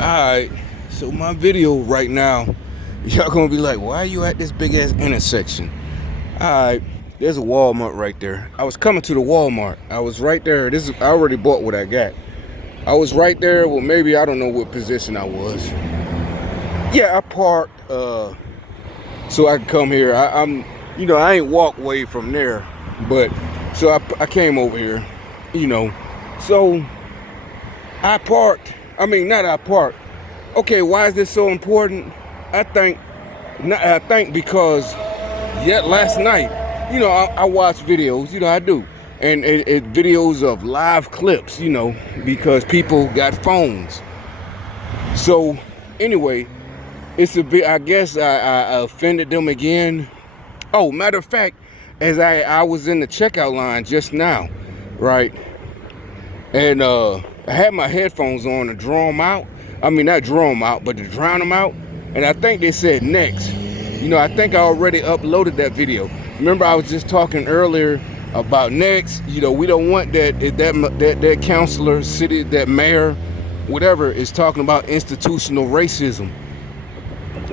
Alright, so my video right now, y'all gonna be like, why are you at this big ass intersection? Alright, there's a Walmart right there. I was coming to the Walmart. I was right there. I already bought what I got. I was right there. Well, maybe I don't know what position I was. Yeah, I parked so I could come here. I ain't walk away from there, but so I came over here, So I parked. Not I parked. Okay, why is this so important? I think because last night, I watch videos, I do, and videos of live clips, because people got phones. So anyway, it's a bit. I guess I offended them again. Oh, matter of fact, as I was in the checkout line just now, right, and I had my headphones on to draw them out. Not draw them out, but to drown them out. And I think they said next. I think I already uploaded that video. Remember, I was just talking earlier about next. We don't want that counselor, that mayor, whatever, is talking about institutional racism.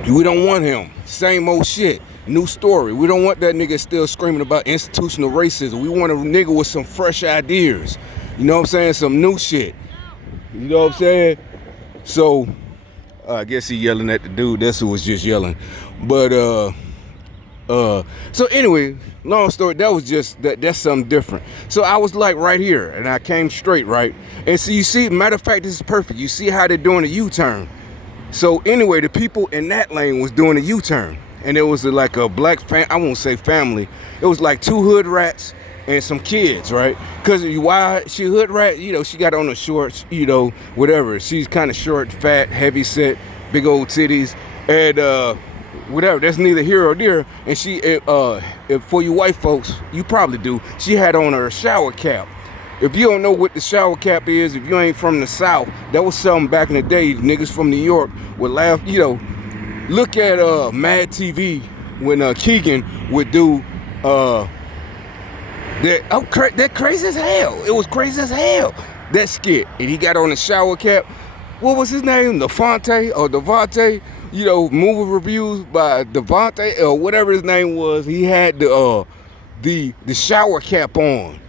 We don't want him. Same old shit. New story. We don't want that nigga still screaming about institutional racism. We want a nigga with some fresh ideas. You know what I'm saying? Some new shit. You know what I'm saying? So, I guess he yelling at the dude. That's who was just yelling. But, so anyway, long story, that's something different. So I was like right here, and I came straight, right? And so you see, matter of fact, this is perfect. You see how they're doing a U-turn. So anyway, the people in that lane was doing a U-turn. And it was like a black I won't say family. It was like two hood rats and some kids, right? Because why she hood rat, she got on the shorts, whatever. She's kind of short, fat, heavy set, big old titties, and whatever. That's neither here or there. And she, if for you white folks, you probably do. She had on her shower cap. If you don't know what the shower cap is, if you ain't from the South, that was something back in the day. Niggas from New York would laugh. Look at Mad TV when Keegan would do that crazy as hell. It was crazy as hell, that skit. And he got on the shower cap. What was his name? Lafante or Devontae? Movie reviews by Devontae or whatever his name was. He had the shower cap on.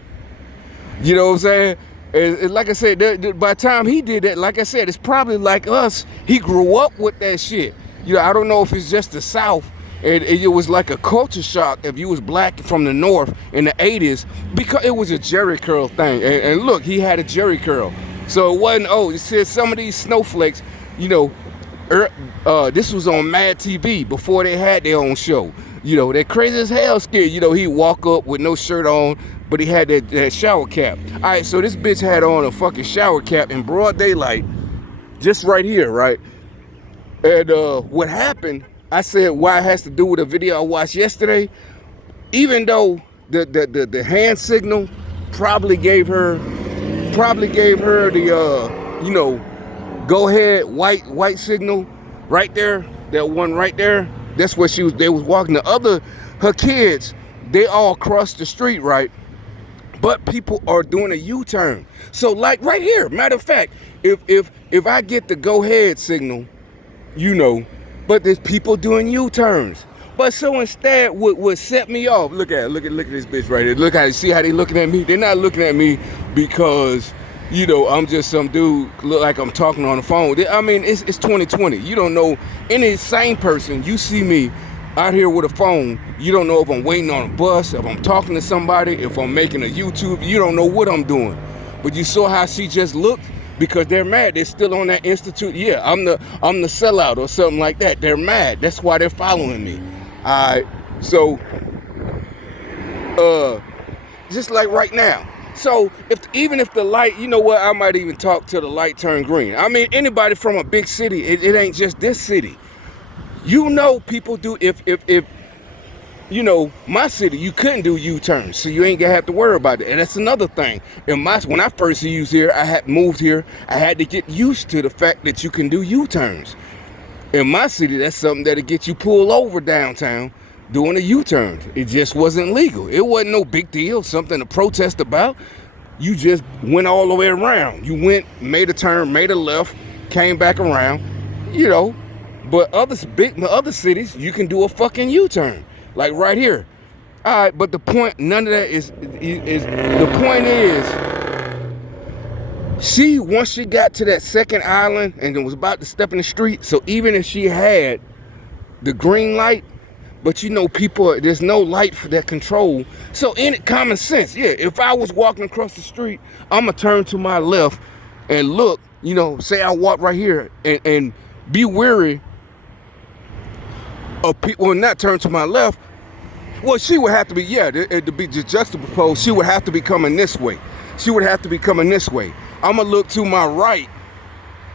You know what I'm saying? And like I said, by the time he did that, like I said, it's probably like us. He grew up with that shit. I don't know if it's just the South. It was like a culture shock if you was black from the North in the 80s, because it was a Jerry curl thing. And look, he had a Jerry curl. So it wasn't, it said some of these snowflakes, this was on Mad TV before they had their own show. That crazy as hell skit. He'd walk up with no shirt on, but he had that shower cap. All right, so this bitch had on a fucking shower cap in broad daylight, just right here, right? And what happened, I said, why it has to do with a video I watched yesterday, even though the hand signal probably gave her the go ahead white signal right there, that one right there. That's what they was walking. Her kids, they all crossed the street, right? But people are doing a U-turn. So like right here, matter of fact, if I get the go ahead signal, but there's people doing U-turns. But so instead, what set me off, look at this bitch right here. See how they looking at me? They're not looking at me because, I'm just some dude, look like I'm talking on the phone. It's 2020. You don't know any sane person. You see me out here with a phone. You don't know if I'm waiting on a bus, if I'm talking to somebody, if I'm making a YouTube. You don't know what I'm doing. But you saw how she just looked? Because they're mad. They're still on that institute. Yeah, I'm the sellout or something like that. They're mad. That's why they're following me. Alright. So just like right now. So even if the light, I might even talk till the light turn green. Anybody from a big city, it ain't just this city. People do if my city, you couldn't do U-turns, so you ain't gonna have to worry about it. And that's another thing. When I first moved here, I had to get used to the fact that you can do U-turns. In my city, that's something that'll get you pulled over downtown doing a U-turn. It just wasn't legal. It wasn't no big deal, something to protest about. You just went all the way around. You went, made a turn, made a left, came back around, but other cities, you can do a fucking U-turn, like right here. All right, but the point, none of that is the point is, once she got to that second island and was about to step in the street, so even if she had the green light, but people, there's no light for that control. So in it, common sense, yeah, if I was walking across the street, I'm gonna turn to my left and look, say I walk right here and be wary of people, well, not turn to my left. Well, she would have to be, to be juxtaposed, she would have to be coming this way. I'm gonna look to my right.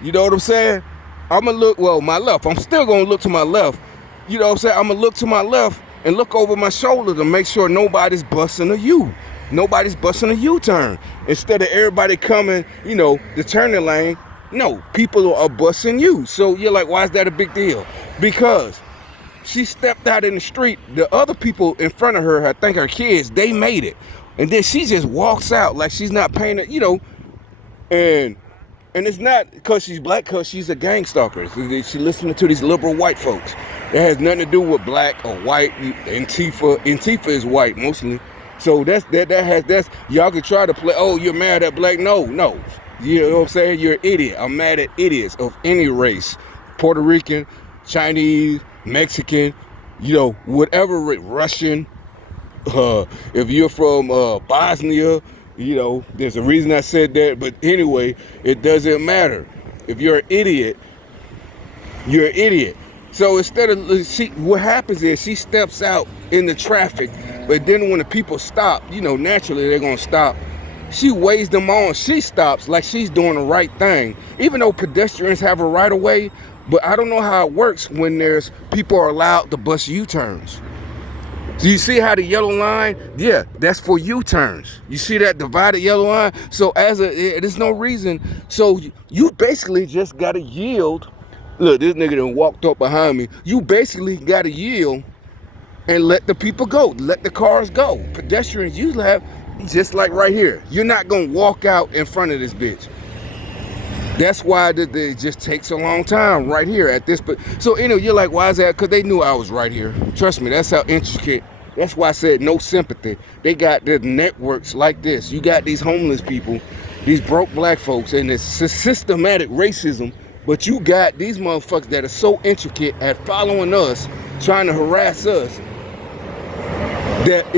You know what I'm saying? I'm gonna look, my left. I'm still gonna look to my left. You know what I'm saying? I'm gonna look to my left and look over my shoulder to make sure nobody's busting a U. Nobody's busting a U-turn. Instead of everybody coming, the turning lane, no, people are busting you. So you're like, why is that a big deal? Because she stepped out in the street. The other people in front of her, I think her kids, they made it. And then she just walks out like she's not paying it, and it's not because she's black, because she's a gang stalker. She's listening to these liberal white folks. It has nothing to do with black or white. Antifa is white mostly. So that's y'all can try to play, oh, you're mad at black. No. You know what I'm saying? You're an idiot. I'm mad at idiots of any race. Puerto Rican, Chinese, Mexican, whatever, Russian. If you're from Bosnia, there's a reason I said that, but anyway, it doesn't matter. If you're an idiot, you're an idiot. So instead of, what happens is she steps out in the traffic, but then when the people stop, naturally they're gonna stop. She weighs them on. She stops like she's doing the right thing, even though pedestrians have a right of way. But I don't know how it works when people are allowed to bust U-turns. So you see how the yellow line, that's for U-turns. You see that divided yellow line? So there's no reason. So you basically just gotta yield. Look, this nigga done walked up behind me. You basically gotta yield and let the people go, let the cars go. Pedestrians usually have, just like right here, you're not gonna walk out in front of this bitch. That's why it just takes a long time right here at this. But so anyway, you're like, why is that? Because they knew I was right here. Trust me, that's how intricate. That's why I said no sympathy. They got the networks like this. You got these homeless people, these broke black folks, and it's systematic racism. But you got these motherfuckers that are so intricate at following us, trying to harass us, that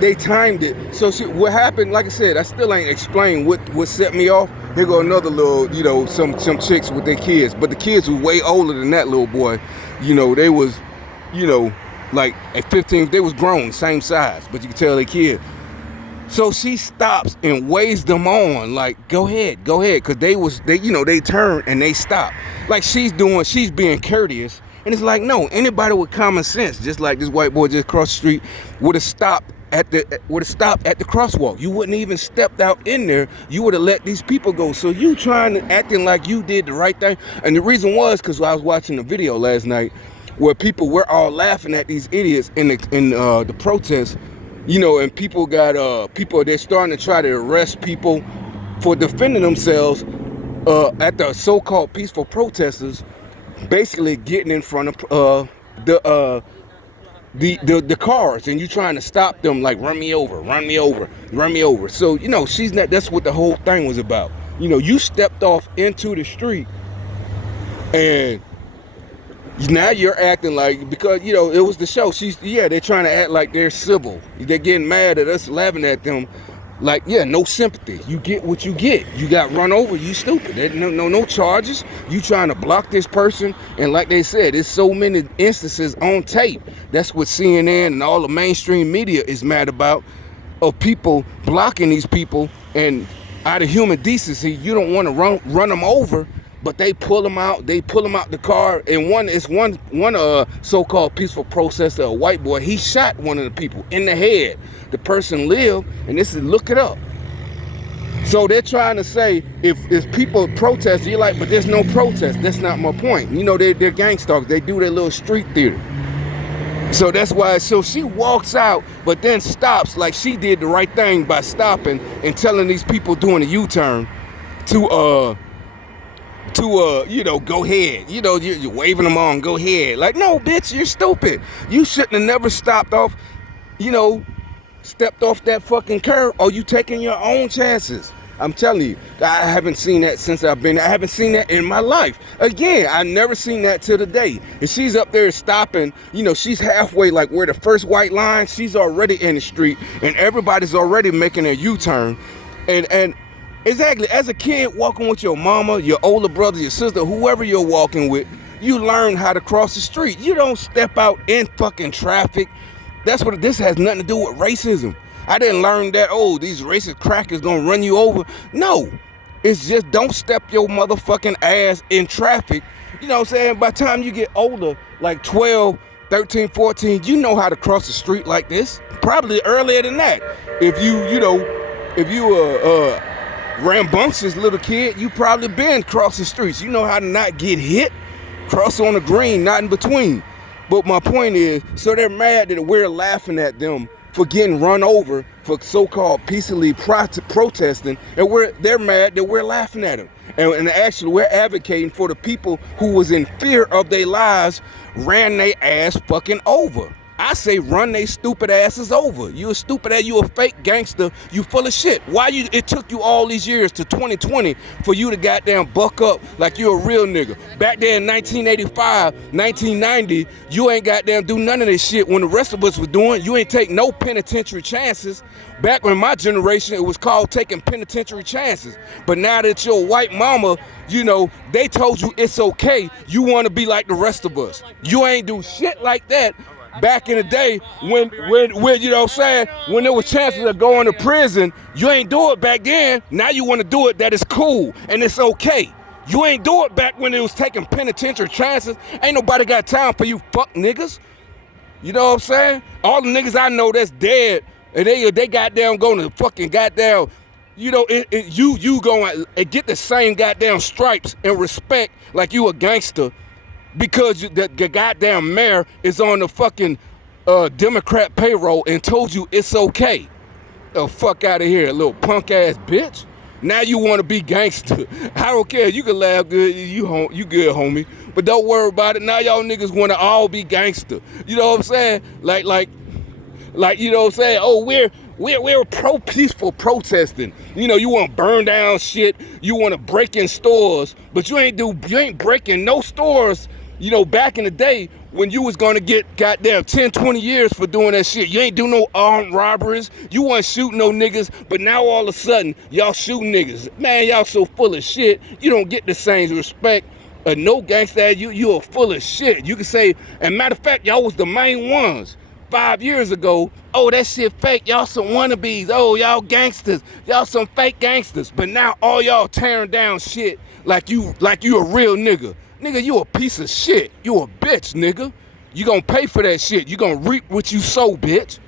they timed it. So what happened, like I said, I still ain't explained what set me off. Here go another little, some chicks with their kids. But the kids were way older than that little boy. They was, like at 15, they was grown, same size, but you can tell they kid. So she stops and weighs them on, like, go ahead, because they turn and they stop. Like she's being courteous. And it's like, no, anybody with common sense, just like this white boy just across the street, would have stopped at the crosswalk. You wouldn't even stepped out in there. You would have let these people go. So you acting like you did the right thing. And the reason was because I was watching a video last night where people were all laughing at these idiots in the protest, and people they're starting to try to arrest people for defending themselves at the so-called peaceful protesters. Basically getting in front of the cars, and you trying to stop them, like run me over. So she's not. That's what the whole thing was about. You stepped off into the street, and now you're acting like, because it was the show. They're trying to act like they're civil. They're getting mad at us, laughing at them. Like, no sympathy. You get what you get. You got run over, you stupid. There's no charges. You trying to block this person. And like they said, there's so many instances on tape. That's what CNN and all the mainstream media is mad about, of people blocking these people. And out of human decency, you don't want to run them over, but they pull them out. They pull them out the car. And one so-called peaceful protester, a white boy, he shot one of the people in the head. The person lived, and look it up. So they're trying to say, if people protest, you're like, but there's no protest. That's not my point. They're gang stalkers. They do their little street theater. So that's why, so she walks out, but then stops like she did the right thing by stopping and telling these people doing a U-turn to go ahead. You're waving them on, go ahead. Like, no, bitch, you're stupid. You shouldn't have never stopped off, you know, stepped off that fucking curb, or you taking your own chances. I'm telling you, I haven't seen that since I haven't seen that in my life. Again, I never seen that till today. And she's up there stopping, she's halfway, like where the first white line, she's already in the street, and everybody's already making a U-turn. And exactly, as a kid walking with your mama, your older brother, your sister, whoever you're walking with, you learn how to cross the street. You don't step out in fucking traffic. This has nothing to do with racism. I didn't learn that, these racist crackers gonna run you over. No, it's just don't step your motherfucking ass in traffic. You know what I'm saying? By the time you get older, like 12, 13, 14, you know how to cross the street like this. Probably earlier than that. If you rambunctious little kid, you probably been crossing streets. You know how to not get hit, cross on the green, not in between. But my point is, so they're mad that we're laughing at them for getting run over for so-called peacefully protesting, and they're mad that we're laughing at them. And actually, we're advocating for the people who was in fear of their lives, ran their ass fucking over. I say run they stupid asses over. You a stupid ass, you a fake gangster, you full of shit. It took you all these years to 2020 for you to goddamn buck up like you a real nigga. Back there in 1985, 1990, you ain't goddamn do none of this shit when the rest of us was doing. You ain't take no penitentiary chances. Back when my generation, it was called taking penitentiary chances. But now that you're a white mama, they told you it's okay. You want to be like the rest of us. You ain't do shit like that. Back in the day, when you know what I'm saying, when there was chances of going to prison, you ain't do it back then. Now you want to do it, that is cool and it's okay. You ain't do it back when it was taking penitentiary chances. Ain't nobody got time for you fuck niggas. You know what I'm saying? All the niggas I know that's dead, and they goddamn going to fucking goddamn, you going and get the same goddamn stripes and respect like you a gangster. Because the goddamn mayor is on the fucking Democrat payroll and told you it's okay. The fuck out of here, little punk ass bitch. Now you want to be gangster. I don't care. You can laugh good. You good, homie. But don't worry about it. Now y'all niggas want to all be gangster. You know what I'm saying? Like you know what I'm saying? Oh, we're peaceful protesting. You want to burn down shit. You want to break in stores, but you ain't breaking no stores. Back in the day when you was gonna get goddamn 10, 20 years for doing that shit. You ain't do no armed robberies. You wasn't shooting no niggas, but now all of a sudden, y'all shooting niggas. Man, y'all so full of shit. You don't get the same respect. No gangster, you are full of shit. You can say, and matter of fact, y'all was the main ones 5 years ago. Oh, that shit fake. Y'all some wannabes. Oh, y'all gangsters. Y'all some fake gangsters. But now all y'all tearing down shit like you a real nigga. Nigga, you a piece of shit. You a bitch, nigga. You gonna pay for that shit. You gonna reap what you sow, bitch.